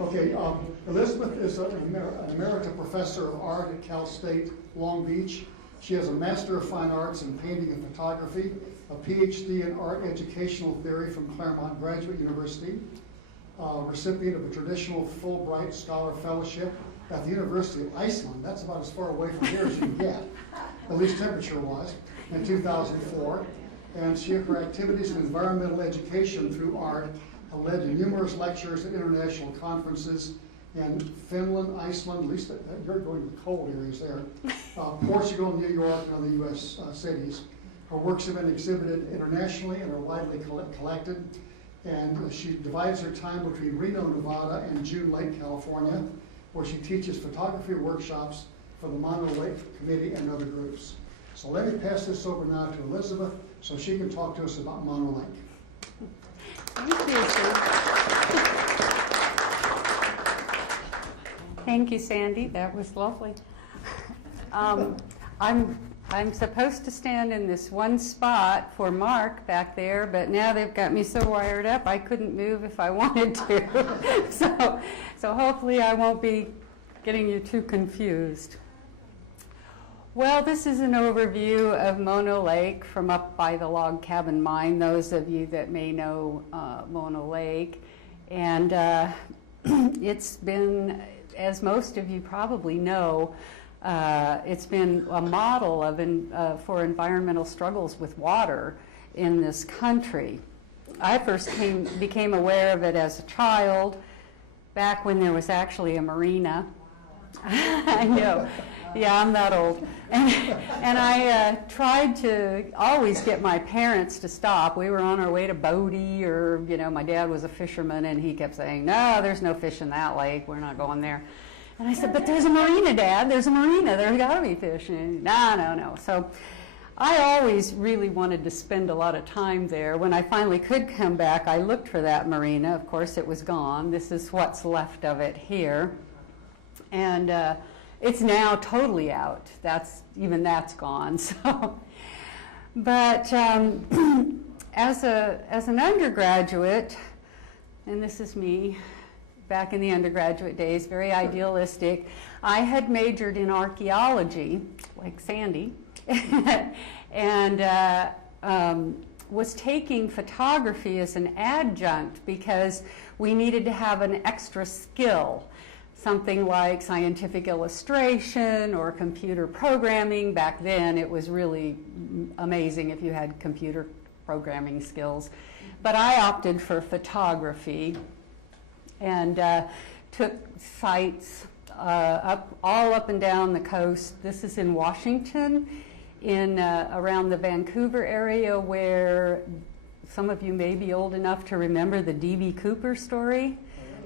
Okay, Elizabeth is an emerita professor of art at Cal State Long Beach. She has a Master of Fine Arts in Painting and Photography, a PhD in Art Educational Theory from Claremont Graduate University, recipient of a traditional Fulbright Scholar Fellowship at the University of Iceland. That's about as far away from here as you can get, at least temperature-wise, in 2004. And her activities in environmental education through art have led to numerous lectures at international conferences in Finland, Iceland, at least you're going to the cold areas there, Portugal, New York, and other U.S. Cities. Her works have been exhibited internationally and are widely collected. And she divides her time between Reno, Nevada, and June Lake, California, where she teaches photography workshops for the Mono Lake Committee and other groups. So let me pass this over now to Elizabeth so she can talk to us about Mono Lake. Thank you, Sandy. Thank you, Sandy. That was lovely. I'm supposed to stand in this one spot for Mark back there, but now they've got me so wired up I couldn't move if I wanted to. So hopefully I won't be getting you too confused. Well, this is an overview of Mono Lake from up by the log cabin mine, those of you that may know Mono Lake. And it's been, as most of you probably know, it's been a model of for environmental struggles with water in this country. I first became aware of it as a child, back when there was actually a marina. I know. Yeah, I'm that old. And I tried to always get my parents to stop. We were on our way to Bodie, or, my dad was a fisherman, and he kept saying, no, there's no fish in that lake. We're not going there. And I said, but there's a marina, Dad. There's a marina. There's got to be fish. And no. So I always really wanted to spend a lot of time there. When I finally could come back, I looked for that marina. Of course, it was gone. This is what's left of it here. And it's now totally out. That's gone. So, but as an undergraduate, and this is me back in the undergraduate days, very idealistic, I had majored in archaeology, like Sandy, and was taking photography as an adjunct because we needed to have an extra skill. Something like scientific illustration or computer programming. Back then, it was really amazing if you had computer programming skills. But I opted for photography and took sites all up and down the coast. This is in Washington, around the Vancouver area, where some of you may be old enough to remember the D.B. Cooper story.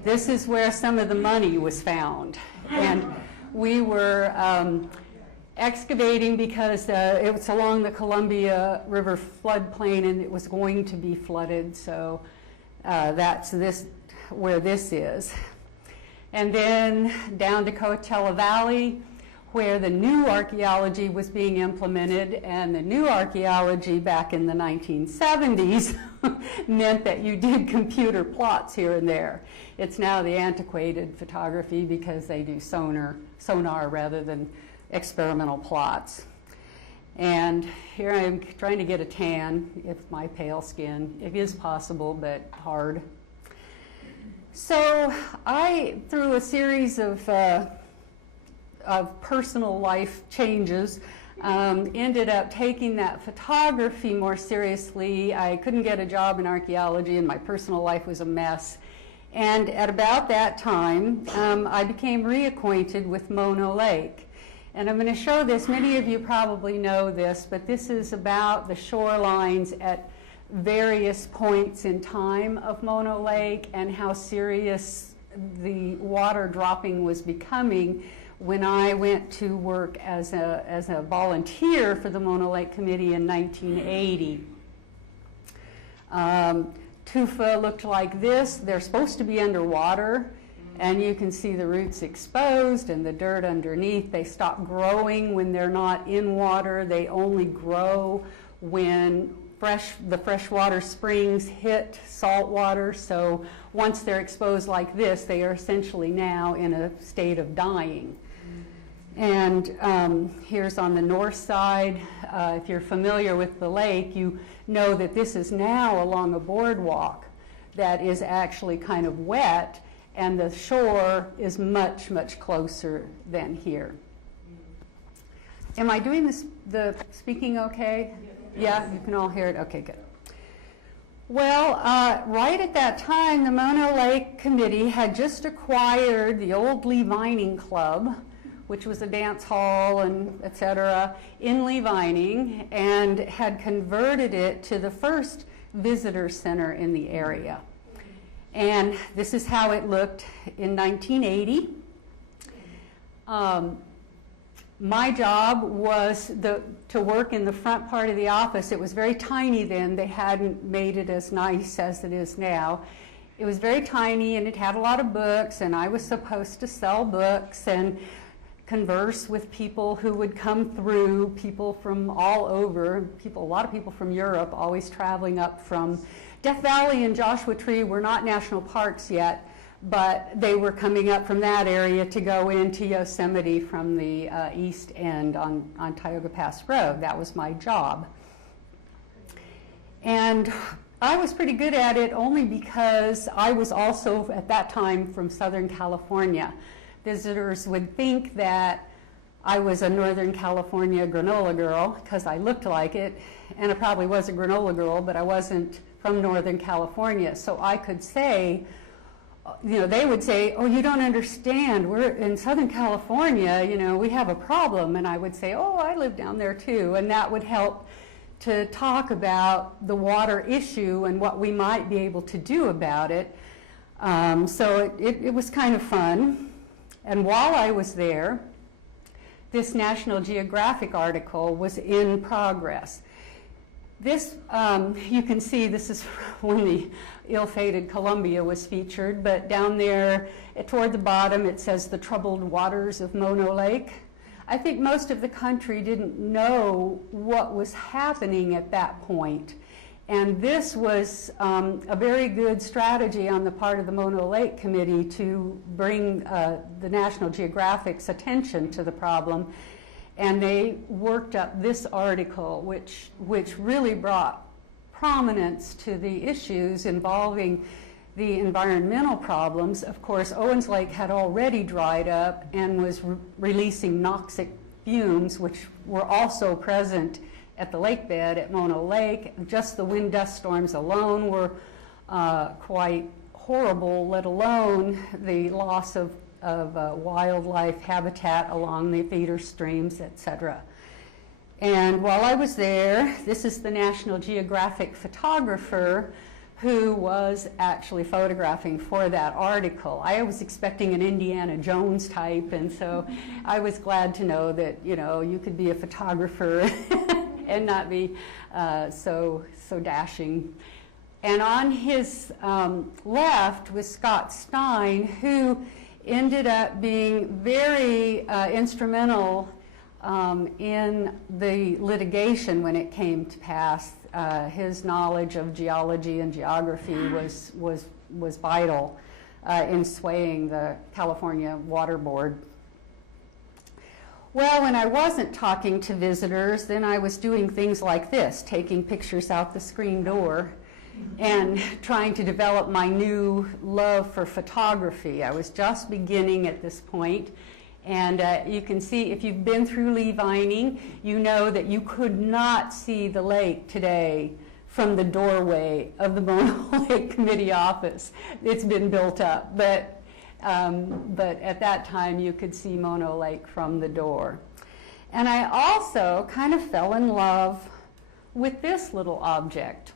This is where some of the money was found. And we were excavating because it was along the Columbia River floodplain and it was going to be flooded. So that's where this is. And then down to Coachella Valley, where the new archaeology was being implemented, and the new archaeology back in the 1970s meant that you did computer plots here and there. It's now the antiquated photography because they do sonar rather than experimental plots. And here I am trying to get a tan with my pale skin. It is possible, but hard. So through a series of personal life changes, ended up taking that photography more seriously. I couldn't get a job in archaeology and my personal life was a mess. And at about that time, I became reacquainted with Mono Lake. And I'm going to show this. Many of you probably know this, but this is about the shorelines at various points in time of Mono Lake and how serious the water dropping was becoming when I went to work as a volunteer for the Mono Lake Committee in 1980. Tufa looked like this. They're supposed to be underwater, and you can see the roots exposed and the dirt underneath. They stop growing when they're not in water. They only grow when the freshwater springs hit salt water, so once they're exposed like this, they are essentially now in a state of dying. And here's on the north side. If you're familiar with the lake, you know that this is now along a boardwalk that is actually kind of wet, and the shore is much, much closer than here. Am I doing the speaking okay? Yeah, you can all hear it? Okay, good. Well, right at that time, the Mono Lake Committee had just acquired the old Lee Vining Club, which was a dance hall and et cetera, in Lee Vining, and had converted it to the first visitor center in the area. And this is how it looked in 1980. My job was to work in the front part of the office. It was very tiny then. They hadn't made it as nice as it is now. It was very tiny, and it had a lot of books, and I was supposed to sell books and converse with people who would come through, people from all over, a lot of people from Europe, always traveling up from Death Valley and Joshua Tree were not national parks yet, but they were coming up from that area to go into Yosemite from the east end on Tioga Pass Road. That was my job. And I was pretty good at it only because I was also, at that time, from Southern California. Visitors would think that I was a Northern California granola girl because I looked like it, and I probably was a granola girl, but I wasn't from Northern California. So I could say, they would say, oh, you don't understand, we're in Southern California, we have a problem. And I would say, oh, I live down there too. And that would help to talk about the water issue and what we might be able to do about it. So it was kind of fun. And while I was there, this National Geographic article was in progress. This, you can see, this is when the ill-fated Columbia was featured, but down there toward the bottom it says the troubled waters of Mono Lake. I think most of the country didn't know what was happening at that point. And this was a very good strategy on the part of the Mono Lake Committee to bring the National Geographic's attention to the problem. And they worked up this article, which really brought prominence to the issues involving the environmental problems. Of course, Owens Lake had already dried up and was releasing noxic fumes, which were also present at the lake bed at Mono Lake. Just the wind dust storms alone were quite horrible, let alone the loss of wildlife habitat along the feeder streams, etc. And while I was there, this is the National Geographic photographer who was actually photographing for that article. I was expecting an Indiana Jones type, and so I was glad to know that you could be a photographer and not be so dashing. And on his left was Scott Stein, who ended up being very instrumental in the litigation when it came to pass. His knowledge of geology and geography was vital in swaying the California Water Board. Well, when I wasn't talking to visitors, then I was doing things like this, taking pictures out the screen door and trying to develop my new love for photography. I was just beginning at this point. And you can see, if you've been through Lee Vining, you know that you could not see the lake today from the doorway of the Mono Lake Committee office. It's been built up, but at that time you could see Mono Lake from the door. And I also kind of fell in love with this little object.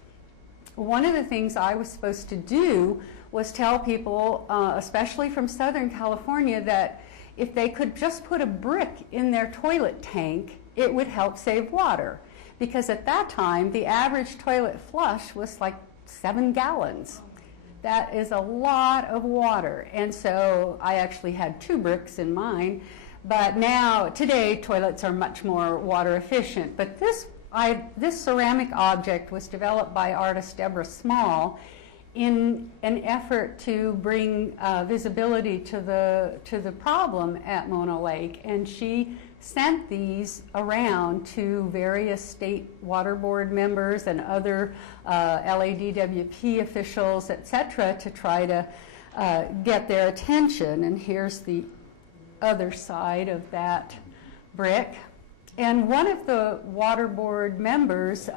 One of the things I was supposed to do was tell people, especially from Southern California, that if they could just put a brick in their toilet tank, it would help save water. Because at that time, the average toilet flush was like 7 gallons. That is a lot of water. And so I actually had 2 bricks in mine. But now, today, toilets are much more water efficient. But this this ceramic object was developed by artist Deborah Small in an effort to bring visibility to the problem at Mono Lake, and she sent these around to various state water board members and other LADWP officials, etc., to try to get their attention. And here's the other side of that brick. And one of the water board members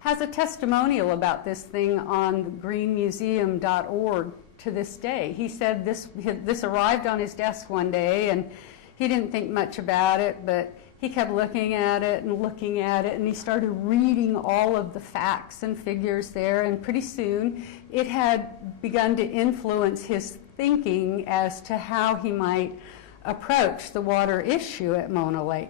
has a testimonial about this thing on greenmuseum.org to this day. He said this arrived on his desk one day, and he didn't think much about it, but he kept looking at it, and he started reading all of the facts and figures there, and pretty soon it had begun to influence his thinking as to how he might approach the water issue at Mono Lake.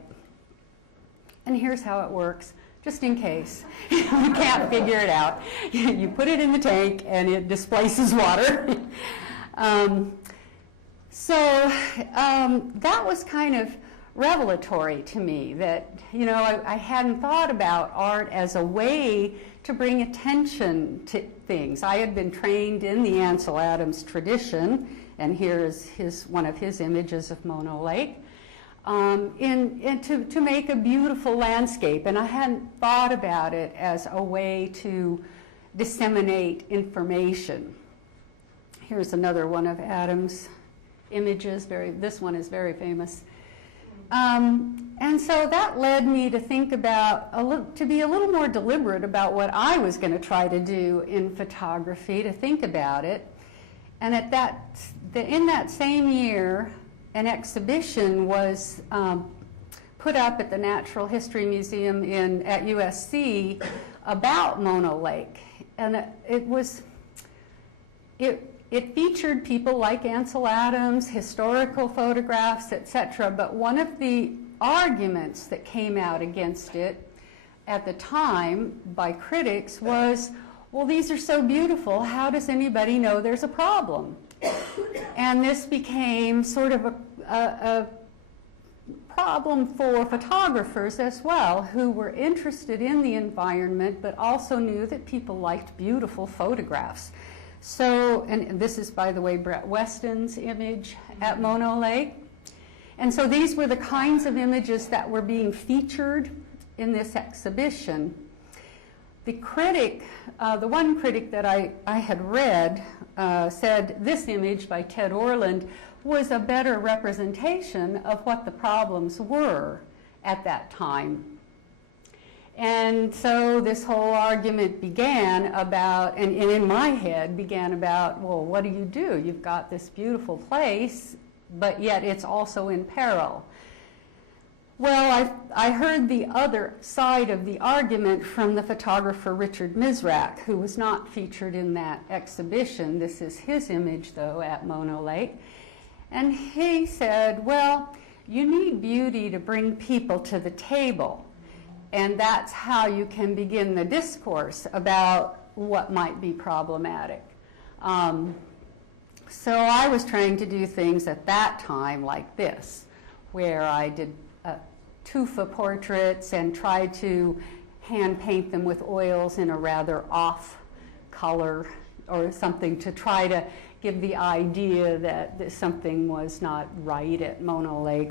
And here's how it works, just in case you can't figure it out. You put it in the tank and it displaces water. So that was kind of revelatory to me, that, you know, I hadn't thought about art as a way to bring attention to things. I had been trained in the Ansel Adams tradition, and here's one of his images of Mono Lake, to make a beautiful landscape, and I hadn't thought about it as a way to disseminate information. Here's another one of Adams' images. This one is very famous. And so that led me to think about, to be a little more deliberate about what I was going to try to do in photography, to think about it. And in that same year, an exhibition was put up at the Natural History Museum at USC about Mono Lake. And it featured people like Ansel Adams, historical photographs, etc. But one of the arguments that came out against it at the time by critics was, well, these are so beautiful, how does anybody know there's a problem? And this became sort of a problem for photographers as well, who were interested in the environment but also knew that people liked beautiful photographs. So, and this is, by the way, Brett Weston's image at Mono Lake. And so these were the kinds of images that were being featured in this exhibition. The critic, the one critic that I had read said this image by Ted Orland was a better representation of what the problems were at that time. And so this whole argument began about, and in my head began about, well, what do you do? You've got this beautiful place, but yet it's also in peril. Well, I heard the other side of the argument from the photographer Richard Mizerock, who was not featured in that exhibition. This is his image, though, at Mono Lake. And he said, well, you need beauty to bring people to the table. And that's how you can begin the discourse about what might be problematic. So I was trying to do things at that time like this, where I did tufa portraits and tried to hand paint them with oils in a rather off color or something, to try to give the idea that something was not right at Mono Lake.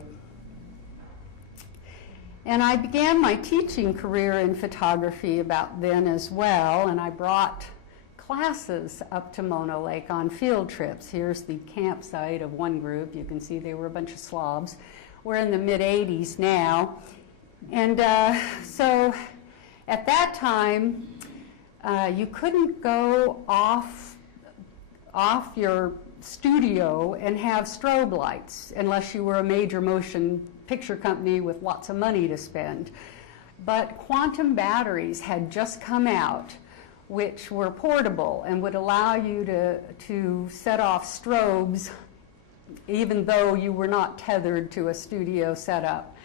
And I began my teaching career in photography about then as well, and I brought classes up to Mono Lake on field trips. Here's the campsite of one group. You can see they were a bunch of slobs. We're in the mid-'80s now. And so at that time, you couldn't go off your studio and have strobe lights unless you were a major motion picture company with lots of money to spend. But quantum batteries had just come out, which were portable and would allow you to set off strobes even though you were not tethered to a studio setup.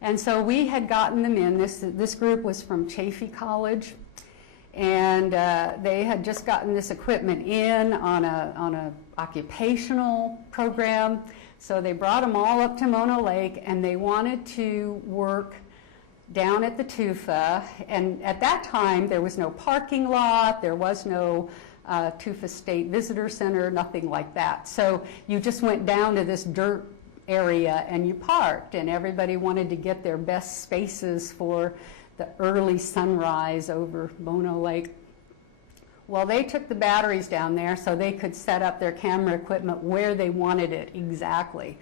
And so we had gotten them in. This group was from Chaffey College, and they had just gotten this equipment in on a occupational program. So they brought them all up to Mono Lake, and they wanted to work down at the Tufa, and at that time there was no parking lot, there was no Tufa State Visitor Center, nothing like that. So you just went down to this dirt area and you parked, and everybody wanted to get their best spaces for the early sunrise over Mono Lake. Well, they took the batteries down there so they could set up their camera equipment where they wanted it exactly.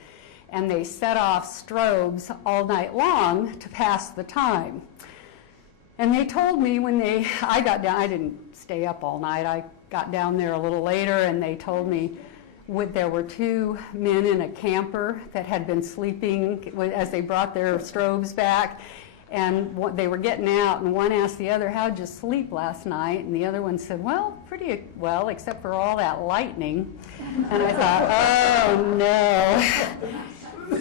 And they set off strobes all night long to pass the time. And they told me when I got down, I didn't stay up all night, I got down there a little later, and they told me there were two men in a camper that had been sleeping as they brought their strobes back, and they were getting out, and one asked the other, "How'd you sleep last night?" And the other one said, "Well, pretty well, except for all that lightning." And I thought, oh no.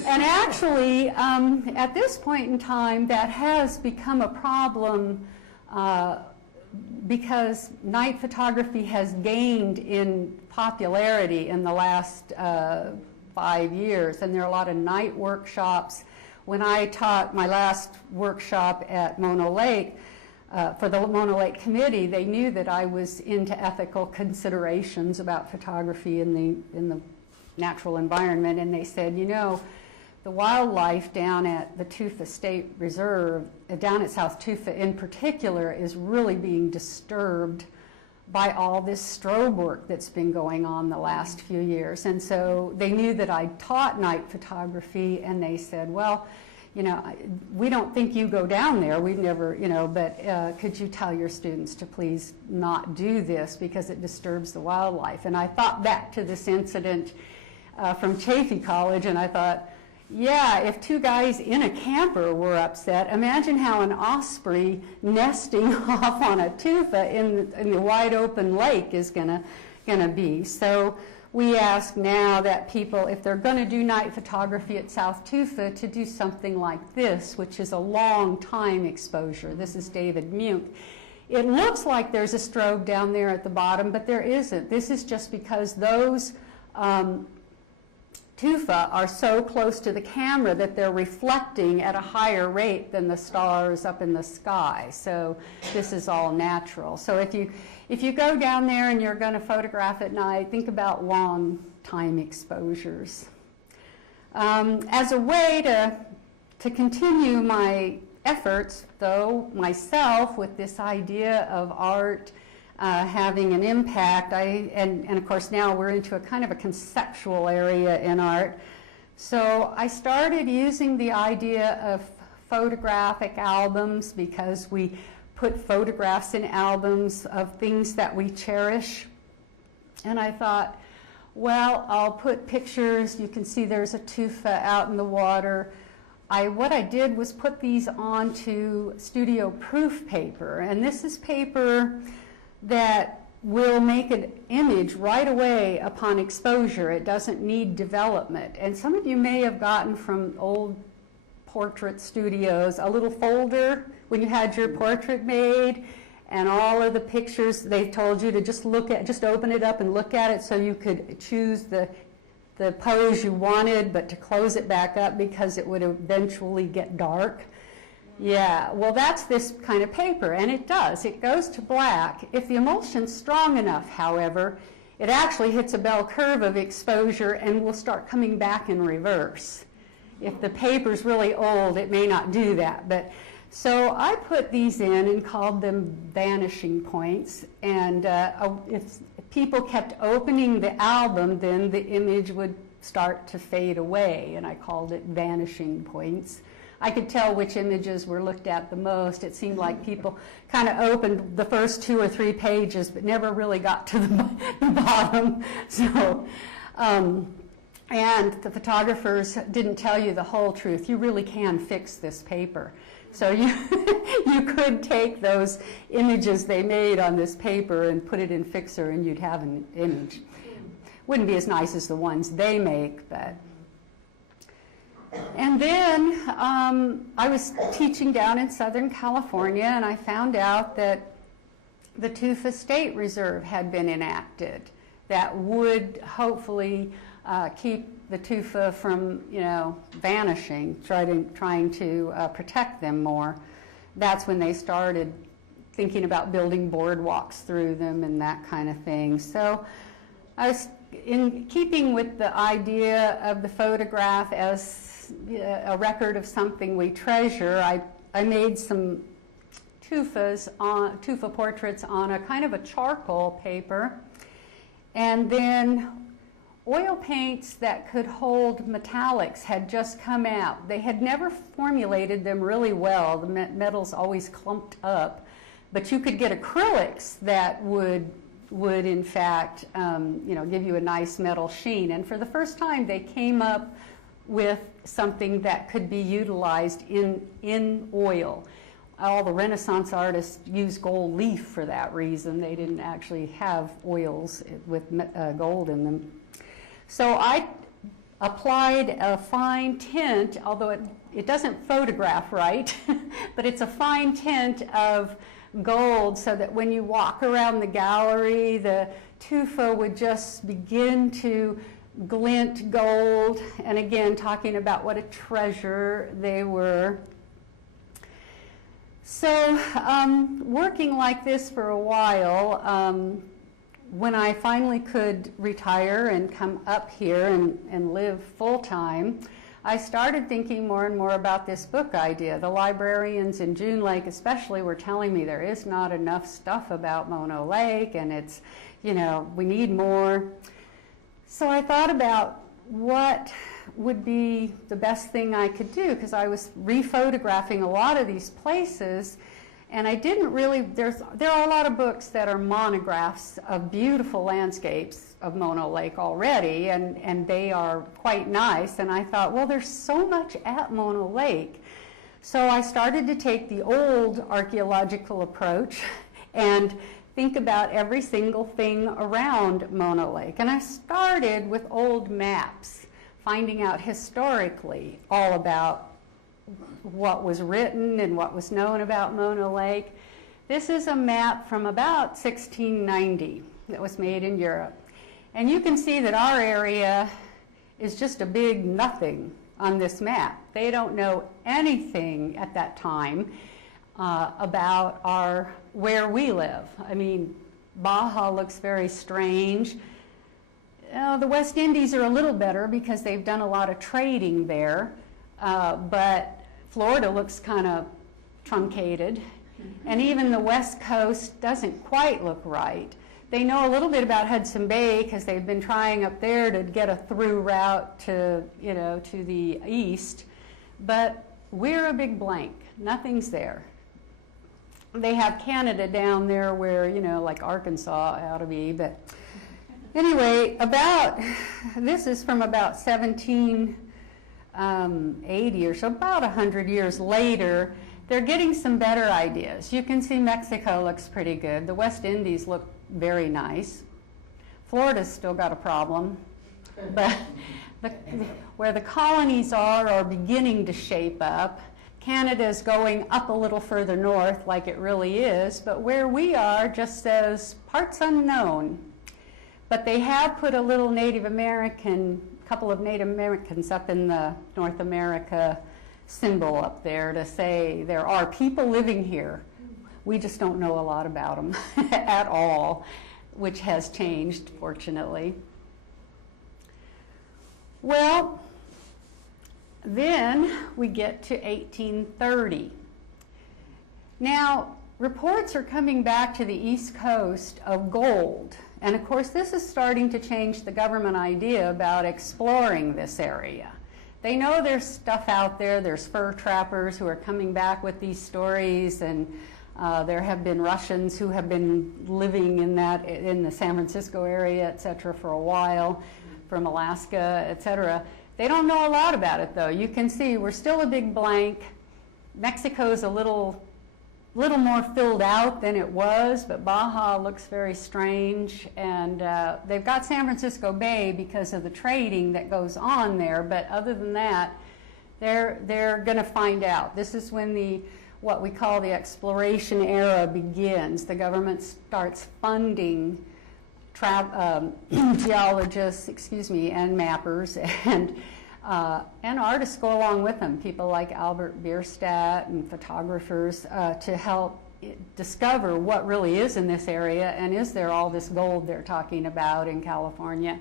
And actually, at this point in time, that has become a problem because night photography has gained in popularity in the last 5 years, and there are a lot of night workshops. When I taught my last workshop at Mono Lake, for the Mono Lake Committee, they knew that I was into ethical considerations about photography in the natural environment, and they said, you know, the wildlife down at the Tufa State Reserve, down at South Tufa in particular, is really being disturbed by all this strobe work that's been going on the last few years. And so they knew that I taught night photography, and they said, well, you know, we don't think you go down there. We've never, you know, but could you tell your students to please not do this because it disturbs the wildlife? And I thought back to this incident from Chaffey College, and I thought, yeah, if two guys in a camper were upset, imagine how an osprey nesting off on a tufa in the wide open lake is gonna be. So we ask now that people, if they're gonna do night photography at South Tufa, to do something like this, which is a long time exposure. This is David Munk. It looks like there's a strobe down there at the bottom, but there isn't. This is just because those tufa are so close to the camera that they're reflecting at a higher rate than the stars up in the sky. So this is all natural. So if you go down there and you're going to photograph at night, think about long time exposures. As a way to continue my efforts, though, myself, with this idea of art having an impact, and of course now we're into a kind of a conceptual area in art. So I started using the idea of photographic albums because we put photographs in albums of things that we cherish. And I thought, well, I'll put pictures. You can see there's a tufa out in the water. What I did was put these onto studio proof paper, and this is paper that will make an image right away upon exposure. It doesn't need development. And some of you may have gotten from old portrait studios a little folder when you had your portrait made, and all of the pictures, they told you to just open it up and look at it so you could choose the pose you wanted, but to close it back up because it would eventually get dark. Yeah, well, that's this kind of paper, and it does. It goes to black. If the emulsion's strong enough, however, it actually hits a bell curve of exposure and will start coming back in reverse. If the paper's really old, it may not do that. But so I put these in and called them vanishing points, and if people kept opening the album, then the image would start to fade away, and I called it vanishing points. I could tell which images were looked at the most. It seemed like people kind of opened the first 2 or 3 pages, but never really got to the bottom. So, and the photographers didn't tell you the whole truth. You really can fix this paper. So you could take those images they made on this paper and put it in Fixer, and you'd have an image. Wouldn't be as nice as the ones they make, but. And then I was teaching down in Southern California, and I found out that the Tufa State Reserve had been enacted that would hopefully keep the tufa from, you know, vanishing, trying to protect them more. that's when they started thinking about building boardwalks through them and that kind of thing. So I was in keeping with the idea of the photograph as a record of something we treasure. I made some tufa portraits on a kind of a charcoal paper, and then oil paints that could hold metallics had just come out. They had never formulated them really well. The metal's always clumped up. But you could get acrylics that would in fact, give you a nice metal sheen. And for the first time, they came up with something that could be utilized in oil. All the Renaissance artists used gold leaf for that reason. They didn't actually have oils with gold in them. So I applied a fine tint, although it doesn't photograph right, but it's a fine tint of gold, so that when you walk around the gallery, the tufa would just begin to glint gold. And again, talking about what a treasure they were. So working like this for a while, when I finally could retire and come up here and live full-time, I started thinking more and more about this book idea. The librarians in June Lake especially were telling me there is not enough stuff about Mono Lake, and it's, we need more. So I thought about what would be the best thing I could do, because I was rephotographing a lot of these places, and I didn't really, there are a lot of books that are monographs of beautiful landscapes of Mono Lake already, and they are quite nice. And I thought, well, there's so much at Mono Lake. So I started to take the old archaeological approach and think about every single thing around Mono Lake. And I started with old maps, finding out historically all about what was written and what was known about Mono Lake. This is a map from about 1690 that was made in Europe. And you can see that our area is just a big nothing on this map. They don't know anything at that time about where we live. I mean, Baja looks very strange. The West Indies are a little better because they've done a lot of trading there, but Florida looks kind of truncated, and even the West Coast doesn't quite look right. They know a little bit about Hudson Bay because they've been trying up there to get a through route to, to the east, but we're a big blank. Nothing's there. They have Canada down there where, like Arkansas ought to be, but anyway, this is from about 1780 or so, about 100 years later. They're getting some better ideas. You can see Mexico looks pretty good. The West Indies look very nice. Florida's still got a problem, but where the colonies are beginning to shape up. Canada's going up a little further north like it really is, but where we are just says parts unknown. But they have put a little couple of Native Americans up in the North America symbol up there to say there are people living here. We just don't know a lot about them at all, which has changed, fortunately. Well, then we get to 1830. Now, reports are coming back to the East Coast of gold. And of course, this is starting to change the government idea about exploring this area. They know there's stuff out there. There's fur trappers who are coming back with these stories, and there have been Russians who have been living in the San Francisco area, et cetera, for a while, from Alaska, et cetera. They don't know a lot about it, though. You can see we're still a big blank. Mexico's a little more filled out than it was, but Baja looks very strange. And they've got San Francisco Bay because of the trading that goes on there. But other than that, they're going to find out. This is when what we call the exploration era begins. The government starts funding geologists, and mappers, and and artists go along with them, people like Albert Bierstadt and photographers to help discover what really is in this area, and is there all this gold they're talking about in California.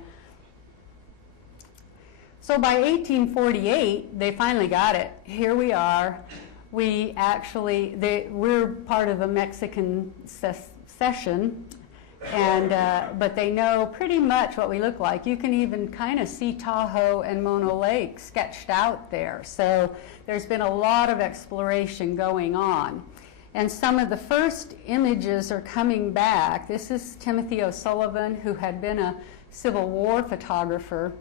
So by 1848, they finally got it. Here we are. We're part of the Mexican cession, and but they know pretty much what we look like. You can even kind of see Tahoe and Mono Lake sketched out there. So there's been a lot of exploration going on. And some of the first images are coming back. This is Timothy O'Sullivan, who had been a Civil War photographer.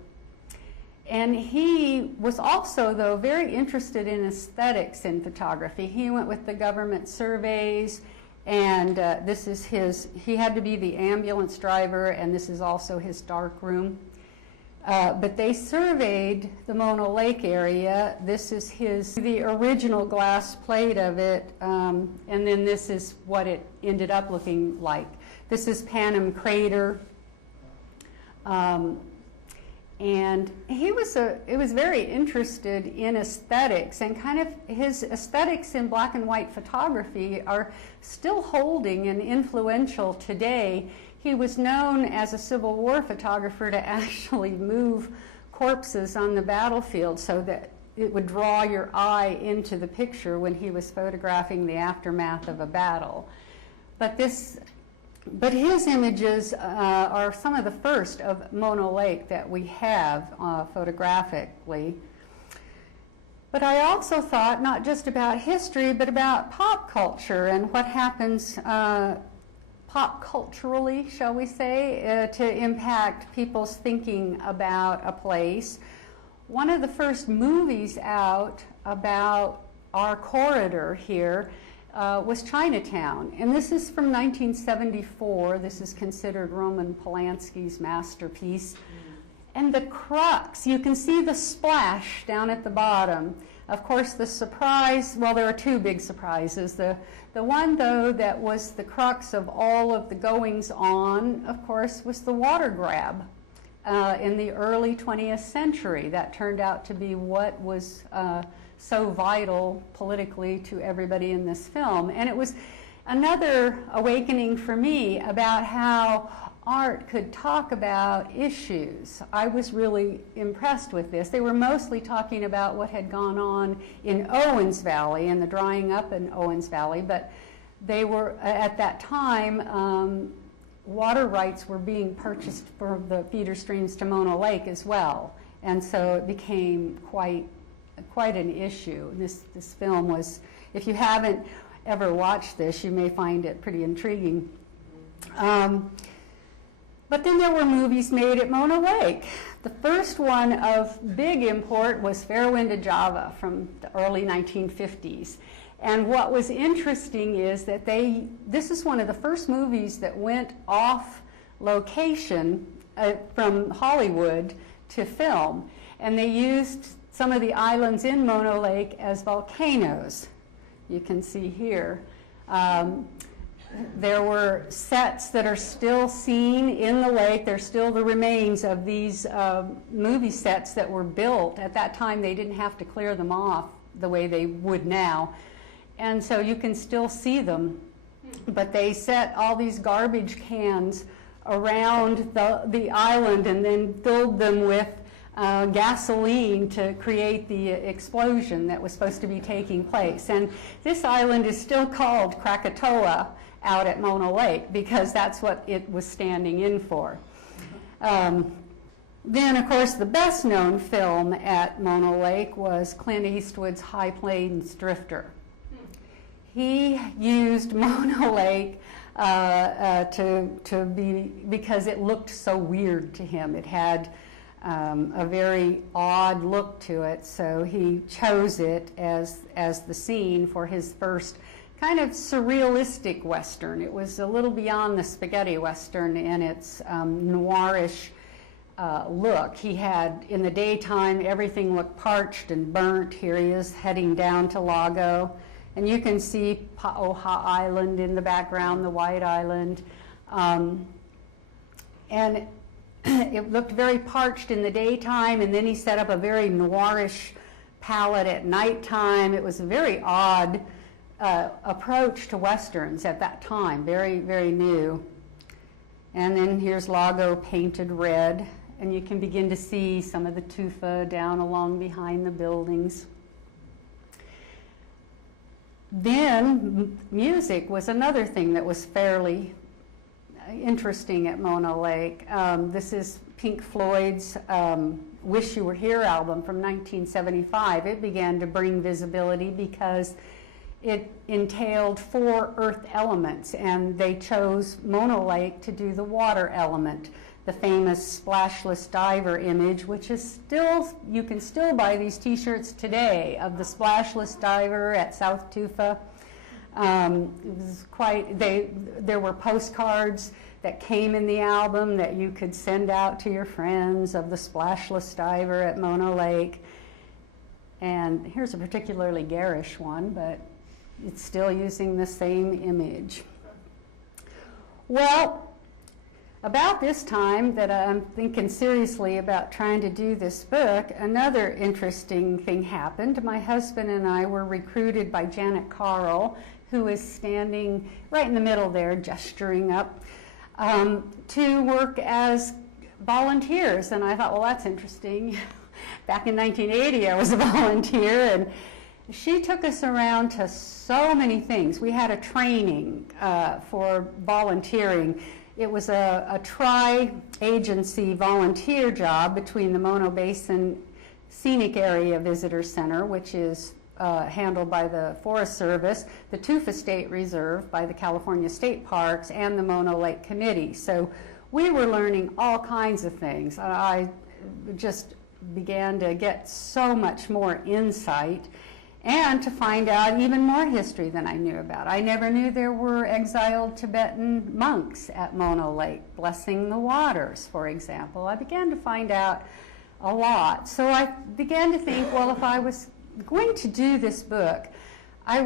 And he was also, though, very interested in aesthetics in photography. He went with the government surveys, and this is he had to be the ambulance driver, and this is also his dark room. But they surveyed the Mono Lake area. This is the original glass plate of it, and then this is what it ended up looking like. This is Panem Crater. And he was very interested in aesthetics, and kind of his aesthetics in black and white photography are still holding and influential today. He was known as a Civil War photographer to actually move corpses on the battlefield so that it would draw your eye into the picture when he was photographing the aftermath of a battle. But his images are some of the first of Mono Lake that we have photographically. But I also thought not just about history, but about pop culture and what happens pop culturally, shall we say, to impact people's thinking about a place. One of the first movies out about our corridor here was Chinatown, and this is from 1974. This is considered Roman Polanski's masterpiece. And the crux, you can see the splash down at the bottom. Of course, the surprise, well, there are two big surprises. The one, though, that was the crux of all of the goings-on, of course, was the water grab in the early 20th century. That turned out to be what was so vital politically to everybody in this film. And it was another awakening for me about how art could talk about issues. I was really impressed with this. They were mostly talking about what had gone on in Owens Valley and the drying up in Owens Valley, but they were, at that time, water rights were being purchased for the feeder streams to Mono Lake as well. And so it became quite an issue. This film was, if you haven't ever watched this, you may find it pretty intriguing. But then there were movies made at Mono Lake. The first one of big import was Fairwind to Java from the early 1950s. And what was interesting is that this is one of the first movies that went off location from Hollywood to film. And they used some of the islands in Mono Lake as volcanoes. You can see here. There were sets that are still seen in the lake. There's still the remains of these movie sets that were built. At that time, they didn't have to clear them off the way they would now. And so you can still see them. But they set all these garbage cans around the island and then filled them with gasoline to create the explosion that was supposed to be taking place. And this island is still called Krakatoa out at Mono Lake because that's what it was standing in for. Then, of course, the best known film at Mono Lake was Clint Eastwood's High Plains Drifter. He used Mono Lake because it looked so weird to him. It had a very odd look to it, so he chose it as the scene for his first kind of surrealistic Western. It was a little beyond the spaghetti Western in its noirish look. He had, in the daytime, everything looked parched and burnt. Here he is heading down to Lago. And you can see Paoha Island in the background, the White Island. And it looked very parched in the daytime, and then he set up a very noirish palette at nighttime. It was a very odd approach to Westerns at that time, very, very new. And then here's Lago painted red, and you can begin to see some of the tufa down along behind the buildings. Then music was another thing that was fairly interesting at Mono Lake. This is Pink Floyd's Wish You Were Here album from 1975. It began to bring visibility because it entailed 4 earth elements, and they chose Mono Lake to do the water element. The famous splashless diver image, which is still, you can still buy these t-shirts today of the splashless diver at South Tufa. It was quite, there were postcards that came in the album that you could send out to your friends of the splashless diver at Mono Lake. And here's a particularly garish one, but it's still using the same image. Well, about this time that I'm thinking seriously about trying to do this book, another interesting thing happened. My husband and I were recruited by Janet Carl, who is standing right in the middle there, gesturing up, to work as volunteers. And I thought, well, that's interesting. Back in 1980, I was a volunteer, and she took us around to so many things. We had a training for volunteering. It was a tri-agency volunteer job between the Mono Basin Scenic Area Visitor Center, which is handled by the Forest Service, the Tufa State Reserve by the California State Parks, and the Mono Lake Committee. So we were learning all kinds of things. I just began to get so much more insight and to find out even more history than I knew about. I never knew there were exiled Tibetan monks at Mono Lake blessing the waters, for example. I began to find out a lot. So I began to think, well, if I was going to do this book, I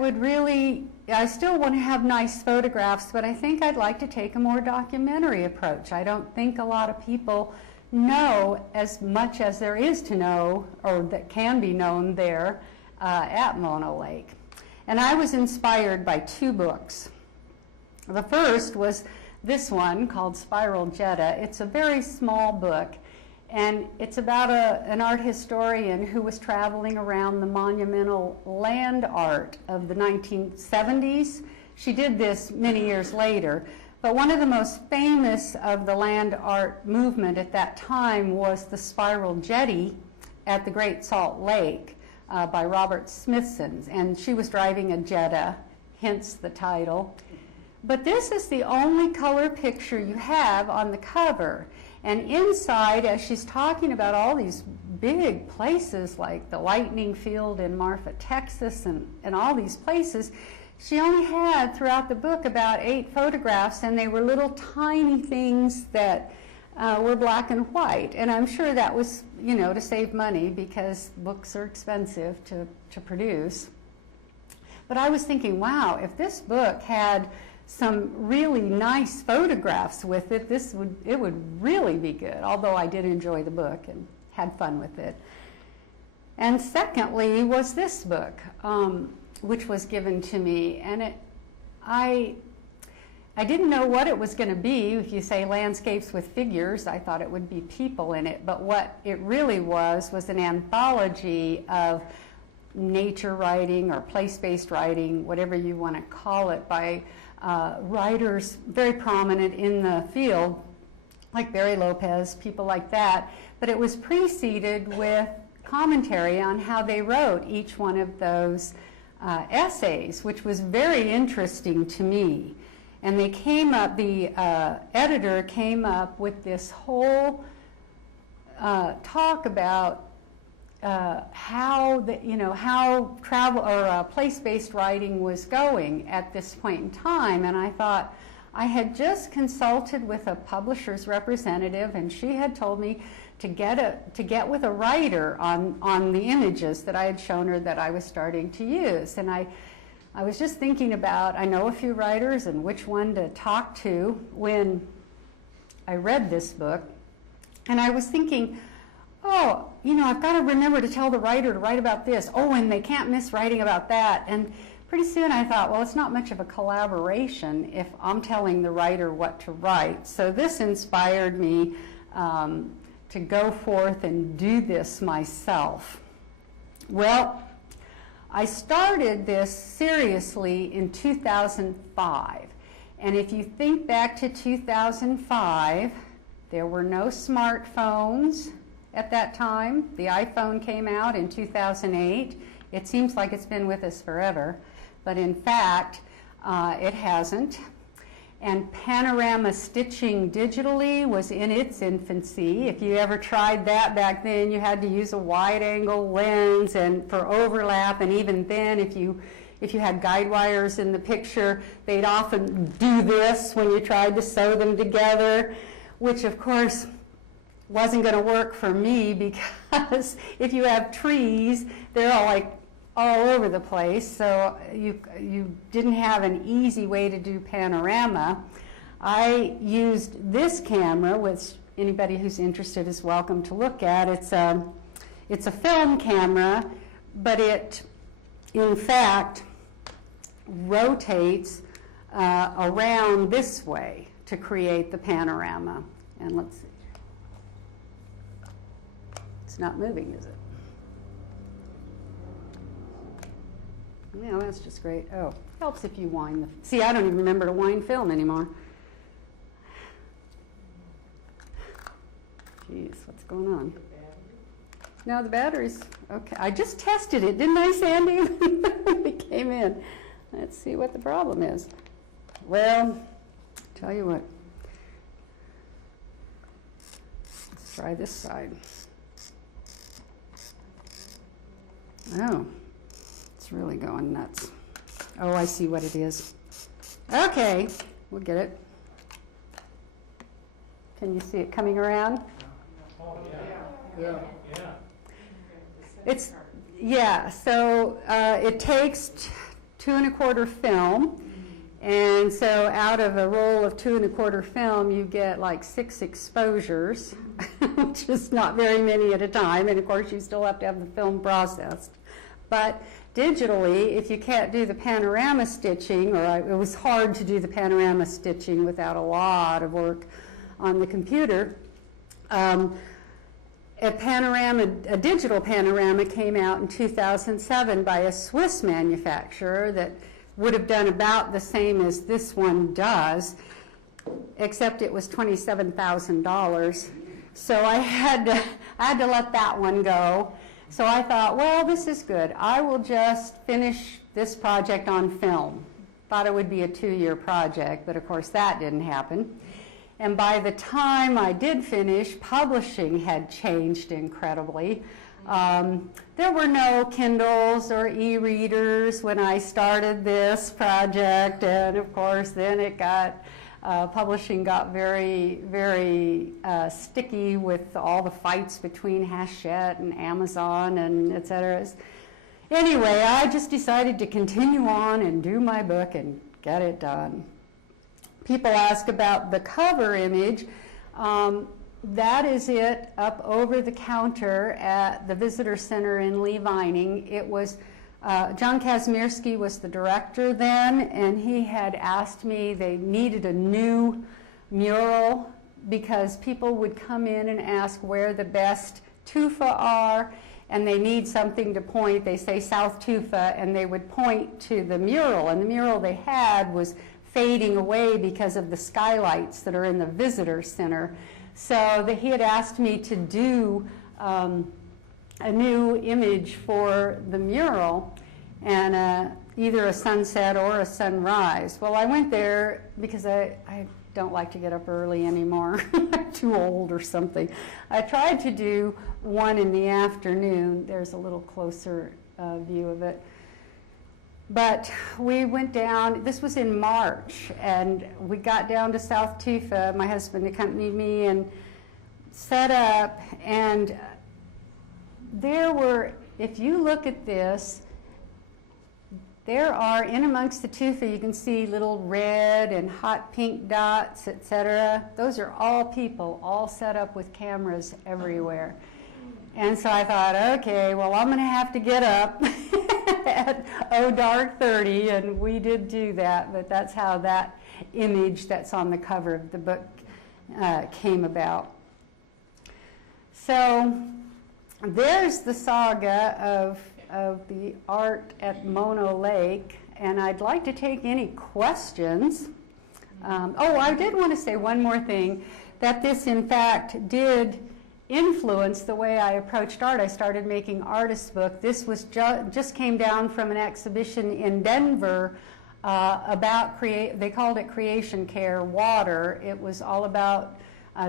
still want to have nice photographs, but I think I'd like to take a more documentary approach. I don't think a lot of people know as much as there is to know, or that can be known there at Mono Lake. And I was inspired by 2 books. The first was this one called Spiral Jetta. It's a very small book, and it's about an art historian who was traveling around the monumental land art of the 1970s. She did this many years later, but one of the most famous of the land art movement at that time was the Spiral Jetty at the Great Salt Lake by Robert Smithson, and she was driving a Jetta, hence the title. But this is the only color picture you have on the cover. And inside, as she's talking about all these big places like the lightning field in Marfa, Texas, and all these places, she only had throughout the book about 8 photographs, and they were little tiny things that were black and white. And I'm sure that was, to save money because books are expensive to produce. But I was thinking, wow, if this book had some really nice photographs with it, it would really be good, although I did enjoy the book and had fun with it. And secondly was this book, which was given to me, and I didn't know what it was going to be. If you say landscapes with figures, I thought it would be people in it, but what it really was an anthology of nature writing or place-based writing, whatever you want to call it, by writers very prominent in the field, like Barry Lopez, people like that. But it was preceded with commentary on how they wrote each one of those essays, which was very interesting to me. And they came up, the editor came up with this whole talk about how travel or place-based writing was going at this point in time. And I thought, I had just consulted with a publisher's representative, and she had told me to get with a writer on the images that I had shown her that I was starting to use. And I was just thinking about, I know a few writers and which one to talk to when I read this book. And I was thinking, oh, you know, I've got to remember to tell the writer to write about this. Oh, and they can't miss writing about that. And pretty soon I thought, well, it's not much of a collaboration if I'm telling the writer what to write. So this inspired me to go forth and do this myself. Well, I started this seriously in 2005. And if you think back to 2005, there were no smartphones at that time. The iPhone came out in 2008. It seems like it's been with us forever, but in fact, it hasn't. And panorama stitching digitally was in its infancy. If you ever tried that back then, you had to use a wide-angle lens and for overlap, and even then, if you had guide wires in the picture, they'd often do this when you tried to sew them together, which of course wasn't going to work for me, because if you have trees, they're all over the place, so you didn't have an easy way to do panorama. I used this camera, which anybody who's interested is welcome to look at. It's a film camera, but it in fact rotates around this way to create the panorama. And let's see. It's not moving, is it? Yeah, that's just great. Oh, helps if you wind the... See, I don't even remember to wind film anymore. Jeez, what's going on? No, the battery's okay. I just tested it, didn't I, Sandy? When we came in. Let's see what the problem is. Well, tell you what. Let's try this side. Oh, it's really going nuts. Oh, I see what it is. Okay, we'll get it. Can you see it coming around? Oh, yeah. Yeah, so it takes 2 1/4 film, and so out of a roll of 2 1/4 film, you get like 6 exposures, which is not very many at a time, and of course you still have to have the film processed. But digitally, if you can't do the panorama stitching, or it was hard to do the panorama stitching without a lot of work on the computer, a digital panorama came out in 2007 by a Swiss manufacturer that would have done about the same as this one does, except it was $27,000. So I had to let that one go. So I thought, well, this is good. I will just finish this project on film. Thought it would be a 2-year project, but of course that didn't happen. And by the time I did finish, publishing had changed incredibly. There were no Kindles or e-readers when I started this project, and of course then it got, publishing got very, very sticky with all the fights between Hachette and Amazon and et cetera. Anyway, I just decided to continue on and do my book and get it done. People ask about the cover image. That is it up over the counter at the Visitor Center in Lee Vining. It was, John Kazmierski was the director then, and he had asked me, they needed a new mural because people would come in and ask where the best tufa are, and they need something to point. They say South Tufa, and they would point to the mural, and the mural they had was fading away because of the skylights that are in the Visitor Center. So he had asked me to do a new image for the mural, and either a sunset or a sunrise. Well, I went there because I don't like to get up early anymore. I'm too old or something. I tried to do one in the afternoon. There's a little closer view of it. But we went down, this was in March, and we got down to South Tufa. My husband accompanied me and set up, and there were, if you look at this, There are, in amongst the tufa, you can see little red and hot pink dots, etc. Those are all people, all set up with cameras everywhere. And so I thought, okay, well, I'm going to have to get up at dark 30, and we did do that, but that's how that image that's on the cover of the book came about. So there's the saga of the art at Mono Lake, and I'd like to take any questions. I did want to say one more thing, that this in fact did influence the way I approached art. I started making artist's book. This was just came down from an exhibition in Denver about they called it Creation Care Water. It was all about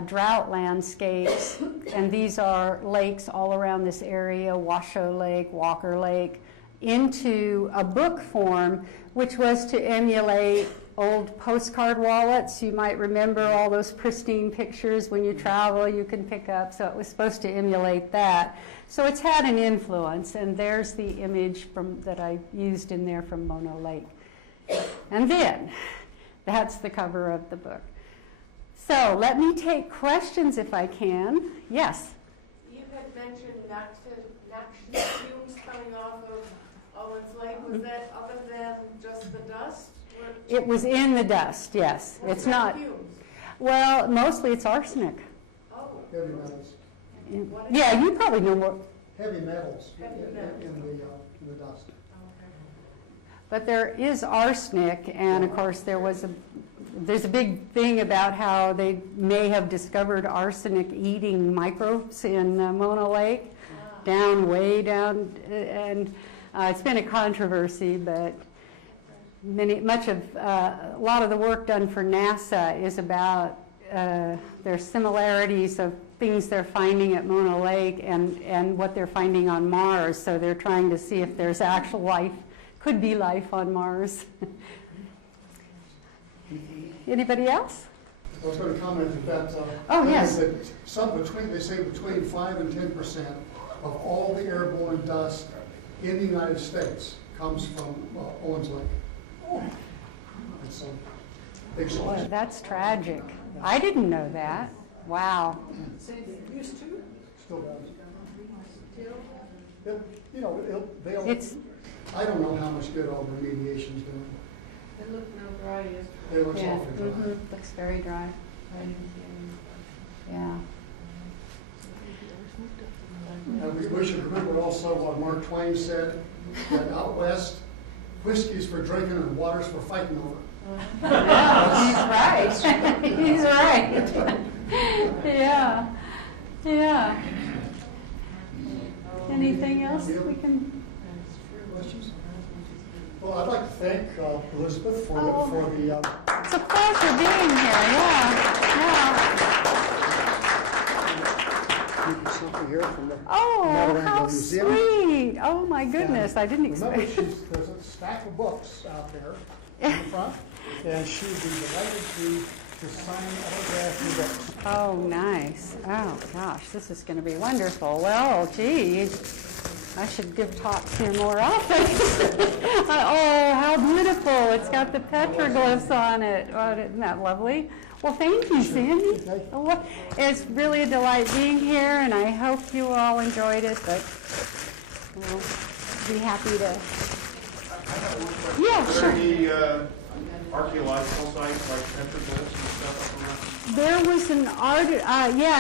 drought landscapes, and these are lakes all around this area, Washoe Lake, Walker Lake, into a book form, which was to emulate old postcard wallets. You might remember all those pristine pictures when you travel you can pick up, so it was supposed to emulate that. So it's had an influence, and there's the image that I used in there from Mono Lake. And then, that's the cover of the book. So let me take questions if I can. Yes? You had mentioned noxious fumes coming off of Owens Lake. Was that other than just the dust? It was in the dust, yes. It's not. Fumes? Well, mostly it's arsenic. Oh. Heavy metals. Yeah, you probably know more. Heavy metals Heavy in the dust. Okay. But there is arsenic, and of course there's a big thing about how they may have discovered arsenic-eating microbes in Mono Lake, way down, and it's been a controversy, but a lot of the work done for NASA is about their similarities of things they're finding at Mono Lake and what they're finding on Mars. So they're trying to see if there's actual life, could be life on Mars. Anybody else? I was going to comment that yes. They say between 5 and 10% of all the airborne dust in the United States comes from Owens Lake. It's a big source. Boy, that's tragic. I didn't know that. Wow. Used to? Still does. I don't know how much good all the remediation's doing. It looked real dry yesterday. It looks Yeah. awfully dry. Looks very dry. Yeah. We should remember also what Mark Twain said, that out west, whiskey's for drinking and water's for fighting over. Yeah, he's right. He's right. Yeah. Yeah. Anything else we can? Questions? Well, I'd like to thank Elizabeth for the. It's a pleasure being here. Yeah. Something here from the Oh, Netherlands how Museum. sweet! Oh my goodness, I didn't Remember, expect. there's a stack of books out there in the front, and she'd be delighted to sign autograph your books. Oh, nice. Oh gosh, this is going to be wonderful. Well, gee, I should give talks here more often. Oh, how beautiful! It's got the petroglyphs on it. Oh, isn't that lovely? Well, thank you, Sandy. Oh, it's really a delight being here, and I hope you all enjoyed it, but we'll be happy to. I have one question. Yeah, Are sure. there any archaeological sites like petroglyphs and stuff up around? There was an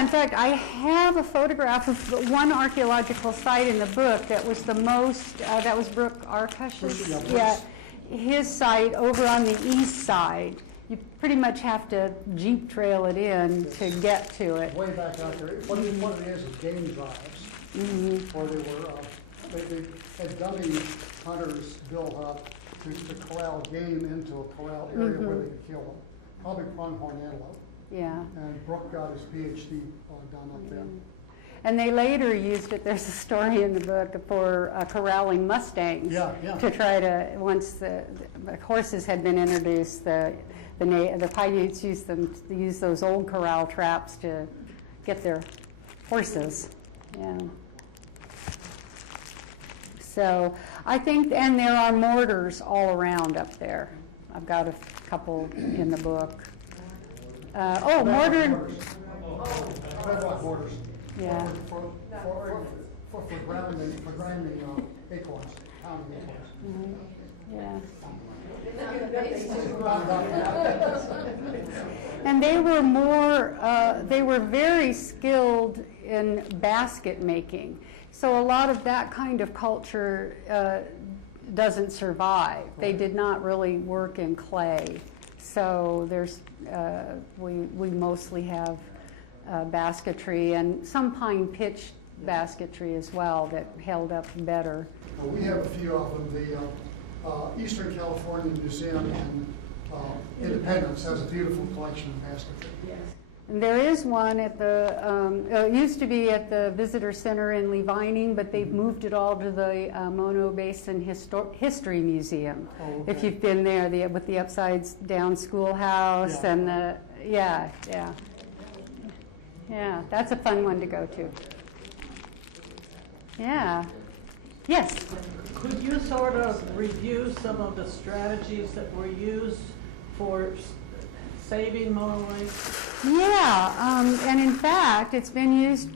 in fact, I have a photograph of one archaeological site in the book that was the most, that was Brooke Arkush's, his site over on the east side. You pretty much have to jeep trail it in to get to it. Way back out there. What it is game drives, where they had dummy hunters built up to corral game into a corral area where they could kill them. Probably pronghorn antelope. Yeah. And Brooke got his PhD done up there. And they later used it, there's a story in the book, for corralling mustangs. Yeah. To try to, once the horses had been introduced, the Paiutes used those old corral traps to get their horses. Yeah. So I think, and there are mortars all around up there. I've got a couple in the book. Mortar. Bedrock mortars. Yeah. For grinding acorns, pounding acorns. Yeah. And they were very skilled in basket making. So a lot of that kind of culture doesn't survive. They did not really work in clay. So we mostly have basketry and some pine pitch basketry as well that held up better. We have a few of them. The Eastern California Museum in Independence has a beautiful collection of basketry. Yes. And there is one at it used to be at the Visitor Center in Lee Vining, but they've moved it all to the Mono Basin History Museum. Oh, okay. If you've been there, with the upsides down schoolhouse and yeah, that's a fun one to go to. Yeah. Yes. Could you sort of review some of the strategies that were used for saving Mono Lake? Yeah, and in fact, it's been used,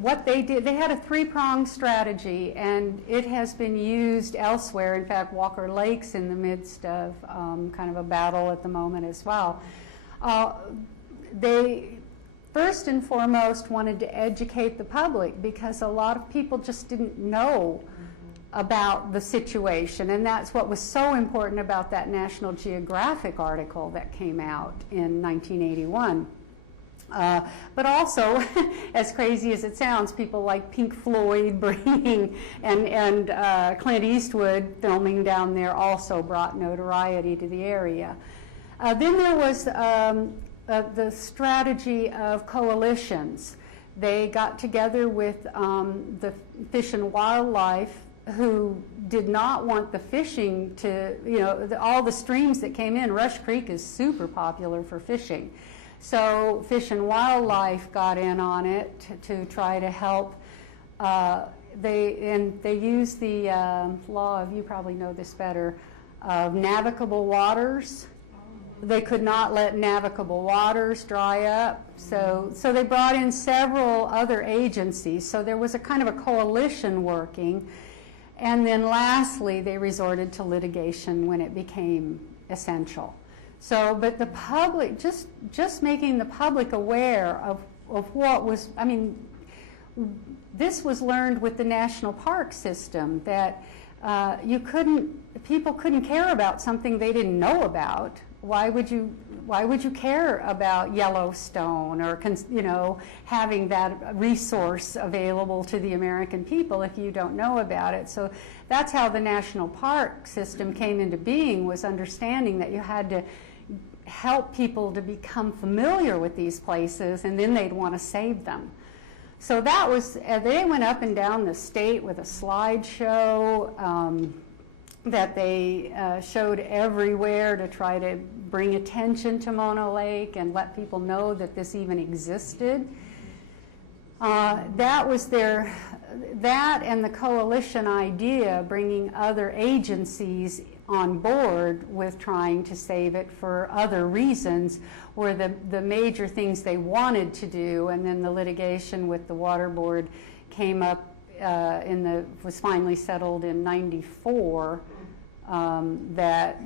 what they did, they had a three-pronged strategy, and it has been used elsewhere. In fact, Walker Lake's in the midst of kind of a battle at the moment as well. They first and foremost wanted to educate the public because a lot of people just didn't know about the situation, and that's what was so important about that National Geographic article that came out in 1981. But also, as crazy as it sounds, people like Pink Floyd bringing and Clint Eastwood filming down there also brought notoriety to the area. Then there was the strategy of coalitions. They got together with the Fish and Wildlife, who did not want the fishing to, all the streams that came in. Rush Creek is super popular for fishing. So Fish and Wildlife got in on it to try to help. They used the law of, you probably know this better, of navigable waters. They could not let navigable waters dry up. So they brought in several other agencies. So there was a kind of a coalition working. And then lastly, they resorted to litigation when it became essential. So, but the public, just making the public aware of what was, this was learned with the national park system, that people couldn't care about something they didn't know about. Why would you care about Yellowstone or having that resource available to the American people if you don't know about it? So that's how the national park system came into being, was understanding that you had to help people to become familiar with these places, and then they'd want to save them. So that was, they went up and down the state with a slideshow that they showed everywhere to try to bring attention to Mono Lake and let people know that this even existed. That was that and the coalition idea, bringing other agencies on board with trying to save it for other reasons, were the major things they wanted to do. And then the litigation with the water board came up was finally settled in '94, that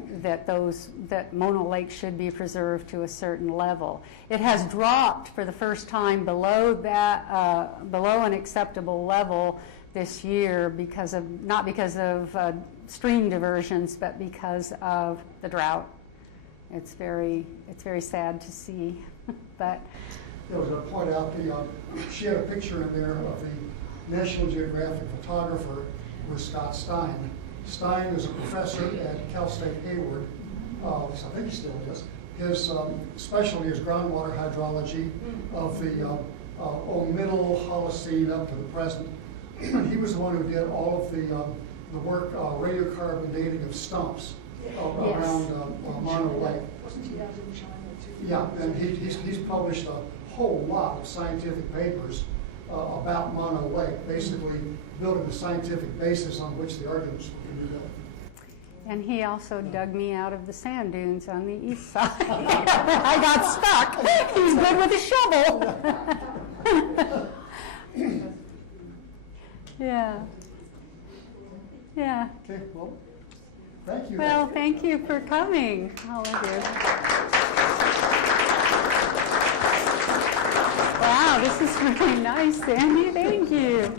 Mono Lake should be preserved to a certain level. It has dropped for the first time below an acceptable level this year not because of stream diversions, but because of the drought. It's very sad to see, but. I was going to point out she had a picture in there of the National Geographic photographer with Scott Stein. Stein is a professor at Cal State Hayward. I think he still is. His specialty is groundwater hydrology of the middle Holocene up to the present. He was the one who did all of the work radiocarbon dating of stumps around Mono Lake. Yeah, and he's published a whole lot of scientific papers about Mono Lake, basically building the scientific basis on which the arguments can be built. And he also dug me out of the sand dunes on the east side. I got stuck. He's good with a shovel. Yeah. Yeah. Okay, well, thank you. Well, thank you for coming, all of you. Wow, this is really nice, Sandy. Thank you.